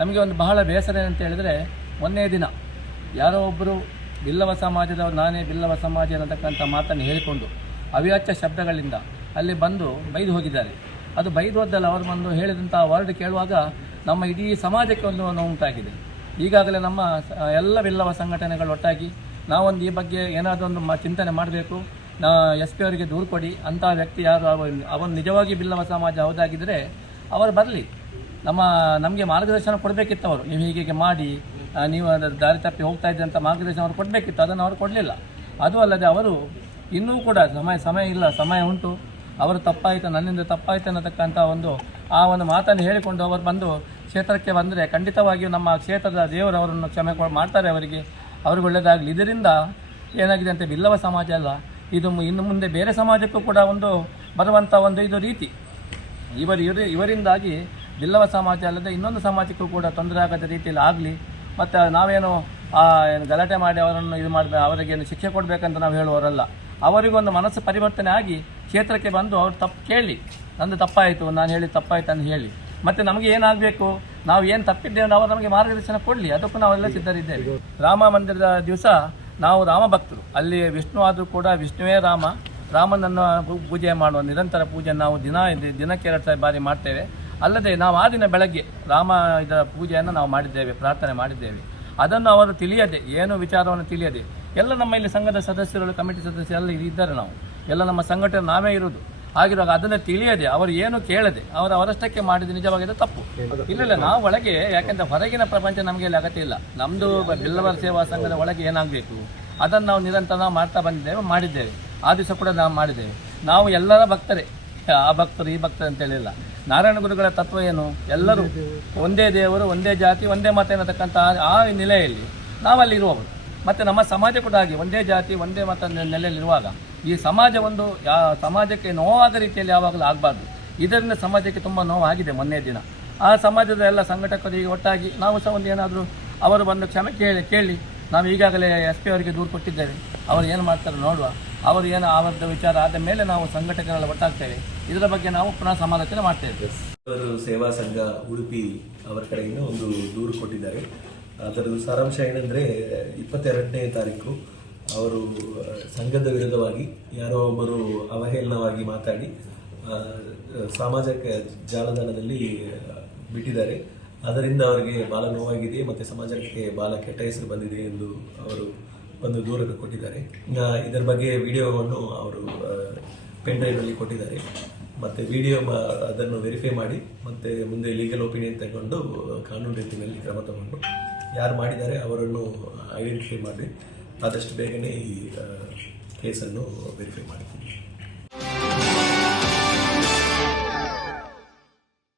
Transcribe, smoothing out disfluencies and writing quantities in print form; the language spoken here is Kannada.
ನಮಗೆ ಒಂದು ಬಹಳ ಬೇಸರ ಏನಂತ ಹೇಳಿದರೆ, ಒಂದೇ ದಿನ ಯಾರೋ ಒಬ್ಬರು ಬಿಲ್ಲವ ಸಮಾಜದವರು, ನಾನೇ ಬಿಲ್ಲವ ಸಮಾಜ ಅನ್ನತಕ್ಕಂಥ ಮಾತನ್ನು ಹೇಳಿಕೊಂಡು ಅವ್ಯಾಚ್ಯ ಶಬ್ದಗಳಿಂದ ಅಲ್ಲಿ ಬಂದು ಬೈದು ಹೋಗಿದ್ದಾರೆ. ಅದು ಬೈದು ಹೋದ್ದಲ್ಲ, ಅವರು ಬಂದು ಹೇಳಿದಂಥ ವರ್ಡ್ ಕೇಳುವಾಗ ನಮ್ಮ ಇಡೀ ಸಮಾಜಕ್ಕೆ ಒಂದು ನೋವುಂಟಾಗಿದೆ. ಈಗಾಗಲೇ ನಮ್ಮ ಎಲ್ಲ ಬಿಲ್ಲವ ಸಂಘಟನೆಗಳು ಒಟ್ಟಾಗಿ ನಾವೊಂದು ಈ ಬಗ್ಗೆ ಏನಾದರೂ ಒಂದು ಚಿಂತನೆ ಮಾಡಬೇಕು, SP ಅವರಿಗೆ ದೂರು ಕೊಡಿ, ಅಂಥ ವ್ಯಕ್ತಿ ಯಾರು ಅವನು ನಿಜವಾಗಿ ಬಿಲ್ಲವ ಸಮಾಜ ಹೌದಾಗಿದ್ದರೆ ಅವರು ಬರಲಿ, ನಮಗೆ ಮಾರ್ಗದರ್ಶನ ಕೊಡಬೇಕಿತ್ತು. ಅವರು ನೀವು ಹೀಗೆ ಮಾಡಿ, ನೀವು ದಾರಿ ತಪ್ಪಿ ಹೋಗ್ತಾ ಇದ್ದೆ ಅಂತ ಮಾರ್ಗದರ್ಶನ ಅವರು ಕೊಡಬೇಕಿತ್ತು, ಅದನ್ನು ಅವರು ಕೊಡಲಿಲ್ಲ. ಅದು ಅಲ್ಲದೆ ಅವರು ಇನ್ನೂ ಕೂಡ ಸಮಯ ಇಲ್ಲ, ಸಮಯ ಉಂಟು, ಅವರು ತಪ್ಪಾಯಿತು, ನನ್ನಿಂದ ತಪ್ಪಾಯಿತು ಅನ್ನತಕ್ಕಂಥ ಒಂದು ಮಾತನ್ನು ಹೇಳಿಕೊಂಡು ಅವರು ಬಂದು ಕ್ಷೇತ್ರಕ್ಕೆ ಬಂದರೆ ಖಂಡಿತವಾಗಿಯೂ ನಮ್ಮ ಕ್ಷೇತ್ರದ ದೇವರು ಅವರನ್ನು ಕ್ಷಮೆ ಮಾಡ್ತಾರೆ, ಅವ್ರಿಗೆ ಒಳ್ಳೆಯದಾಗಲಿ. ಇದರಿಂದ ಏನಾಗಿದೆ ಅಂತ, ಬಿಲ್ಲವ ಸಮಾಜ ಅಲ್ಲ, ಇದು ಇನ್ನು ಮುಂದೆ ಬೇರೆ ಸಮಾಜಕ್ಕೂ ಕೂಡ ಬರುವಂಥ ಇದು ರೀತಿ. ಇವರಿಂದಾಗಿ ಬಿಲ್ಲವ ಸಮಾಜ ಅಲ್ಲದೆ ಇನ್ನೊಂದು ಸಮಾಜಕ್ಕೂ ಕೂಡ ತೊಂದರೆ ಆಗದ ರೀತಿಯಲ್ಲಿ ಆಗಲಿ. ಮತ್ತು ನಾವೇನು ಗಲಾಟೆ ಮಾಡಿ ಅವರನ್ನು ಅವರಿಗೇನು ಶಿಕ್ಷೆ ಕೊಡಬೇಕಂತ ನಾವು ಹೇಳುವವರಲ್ಲ. ಅವರಿಗೊಂದು ಮನಸ್ಸು ಪರಿವರ್ತನೆ ಆಗಿ ಕ್ಷೇತ್ರಕ್ಕೆ ಬಂದು ಅವ್ರು ತಪ್ಪು ಕೇಳಿ, ನಂದು ತಪ್ಪಾಯಿತು, ನಾನು ಹೇಳಿ ತಪ್ಪಾಯಿತು ಅಂತ ಹೇಳಿ, ಮತ್ತು ನಮಗೆ ಏನಾಗಬೇಕು, ನಾವು ಏನು ತಪ್ಪಿದ್ದೇವೆ ಅವರು ನಮಗೆ ಮಾರ್ಗದರ್ಶನ ಕೊಡಲಿ, ಅದಕ್ಕೂ ನಾವೆಲ್ಲ ಸಿದ್ಧರಿದ್ದೇವೆ. ರಾಮ ಮಂದಿರದ ದಿವಸ ನಾವು ರಾಮ ಭಕ್ತರು, ಅಲ್ಲಿ ವಿಷ್ಣು ಆದರೂ ಕೂಡ ವಿಷ್ಣುವೇ ರಾಮನನ್ನು ಪೂಜೆ ಮಾಡುವ ನಿರಂತರ ಪೂಜೆ ನಾವು ದಿನಕ್ಕೆ 2 ಬಾರಿ ಮಾಡ್ತೇವೆ. ಅಲ್ಲದೆ ನಾವು ಆ ದಿನ ಬೆಳಗ್ಗೆ ಇದರ ಪೂಜೆಯನ್ನು ನಾವು ಮಾಡಿದ್ದೇವೆ, ಪ್ರಾರ್ಥನೆ ಮಾಡಿದ್ದೇವೆ. ಅದನ್ನು ಅವರು ತಿಳಿಯದೆ, ಏನು ವಿಚಾರವನ್ನು ತಿಳಿಯದೆ, ಎಲ್ಲ ನಮ್ಮ ಇಲ್ಲಿ ಸಂಘದ ಸದಸ್ಯರು, ಕಮಿಟಿ ಸದಸ್ಯರು ಎಲ್ಲ ಇದ್ದಾರೆ, ನಾವು ಎಲ್ಲ ನಮ್ಮ ಸಂಘಟನೆ ನಾವೇ ಇರೋದು. ಆಗಿರುವಾಗ ಅದನ್ನು ತಿಳಿಯದೆ, ಅವರು ಏನು ಕೇಳದೆ ಅವರಷ್ಟಕ್ಕೆ ಮಾಡಿದ್ದು ನಿಜವಾಗಿದೆ ತಪ್ಪು. ಇಲ್ಲ, ನಾವು ಒಳಗೆ, ಯಾಕೆಂದರೆ ಹೊರಗಿನ ಪ್ರಪಂಚ ನಮಗೆ ಇಲ್ಲಿ ಅಗತ್ಯ ಇಲ್ಲ. ನಮ್ಮದು ಬಿಲ್ಲವರ ಸೇವಾ ಸಂಘದ ಒಳಗೆ ಏನಾಗಬೇಕು ಅದನ್ನು ನಾವು ನಿರಂತರ ಮಾಡ್ತಾ ಮಾಡಿದ್ದೇವೆ. ಆ ದಿವಸ ಕೂಡ ನಾವು ಮಾಡಿದ್ದೇವೆ. ನಾವು ಎಲ್ಲರ ಭಕ್ತರೇ, ಆ ಭಕ್ತರು ಈ ಭಕ್ತರು ಅಂತೇಳಿಲ್ಲ. ನಾರಾಯಣ ಗುರುಗಳ ತತ್ವ ಏನು, ಎಲ್ಲರೂ ಒಂದೇ ದೇವರು, ಒಂದೇ ಜಾತಿ, ಒಂದೇ ಮತ ಎನ್ನತಕ್ಕಂಥ ಆ ನೆಲೆಯಲ್ಲಿ ನಾವಲ್ಲಿ ಇರುವವರು. ಮತ್ತು ನಮ್ಮ ಸಮಾಜ ಕೂಡ ಹಾಗೆ ಒಂದೇ ಜಾತಿ ಒಂದೇ ಮತ ನೆಲೆಯಲ್ಲಿರುವಾಗ ಈ ಸಮಾಜಕ್ಕೆ ನೋವಾದ ರೀತಿಯಲ್ಲಿ ಯಾವಾಗಲೂ ಆಗಬಾರ್ದು. ಇದರಿಂದ ಸಮಾಜಕ್ಕೆ ತುಂಬ ನೋವಾಗಿದೆ. ಮೊನ್ನೆ ದಿನ ಆ ಸಮಾಜದ ಎಲ್ಲ ಸಂಘಟಕರಿಗೆ ಒಟ್ಟಾಗಿ ನಾವು ಸಹ ಏನಾದರೂ ಅವರು ಬಂದು ಕ್ಷಮೆ ಕೇಳಿ ನಾವು ಈಗಾಗಲೇ SP ಅವರಿಗೆ ದೂರು ಕೊಟ್ಟಿದ್ದೇವೆ. ಅವರು ಏನು ಮಾಡ್ತಾರೆ ನೋಡುವ. ಅವರು ಏನು ಅವರದ್ದು ವಿಚಾರ ಆದ ಮೇಲೆ ನಾವು ಸಂಘಟಕರೆಲ್ಲ ಒಟ್ಟಾಗ್ತೇವೆ. ಇದರ ಬಗ್ಗೆ ನಾವು ಪುನಃ ಸಮಾಲೋಚನೆ ಮಾಡ್ತೇವೆ. ಅವರು ಸೇವಾ ಸಂಘ ಉಡುಪಿ ಅವರ ಕಡೆಯಿಂದ ಒಂದು ದೂರು ಕೊಟ್ಟಿದ್ದಾರೆ. ಅದರ ಸಾರಾಂಶ ಏನಂದರೆ, 22ನೇ ತಾರೀಕು ಅವರು ಸಂಘದ ವಿರುದ್ಧವಾಗಿ ಯಾರೋ ಒಬ್ಬರು ಅವಹೇಳನವಾಗಿ ಮಾತಾಡಿ ಸಾಮಾಜಿಕ ಜಾಲತಾಣದಲ್ಲಿ ಬಿಟ್ಟಿದ್ದಾರೆ. ಅದರಿಂದ ಅವರಿಗೆ ಭಾಳ ನೋವಾಗಿದೆ ಮತ್ತು ಸಮಾಜಕ್ಕೆ ಭಾಳ ಕೆಟ್ಟ ಹೆಸರು ಬಂದಿದೆ ಎಂದು ಅವರು ಒಂದು ದೂರನ್ನು ಕೊಟ್ಟಿದ್ದಾರೆ. ಇದರ ಬಗ್ಗೆ ವಿಡಿಯೋವನ್ನು ಅವರು ಪೆನ್ ಡ್ರೈವ್ನಲ್ಲಿ ಕೊಟ್ಟಿದ್ದಾರೆ. ಮತ್ತು ವಿಡಿಯೋ ಅದನ್ನು ವೆರಿಫೈ ಮಾಡಿ ಮತ್ತು ಮುಂದೆ ಲೀಗಲ್ ಒಪಿನಿಯನ್ ತಗೊಂಡು ಕಾನೂನು ರೀತಿಯಲ್ಲಿ ಕ್ರಮ ತಗೊಂಡು ಯಾರು ಮಾಡಿದ್ದಾರೆ ಅವರನ್ನು ಐಡೆಂಟಿಫೈ ಮಾಡಿ ಆದಷ್ಟು ಬೇಗನೆ ಈ ಕೇಸನ್ನು ವೆರಿಫೈ ಮಾಡ್ತೀವಿ.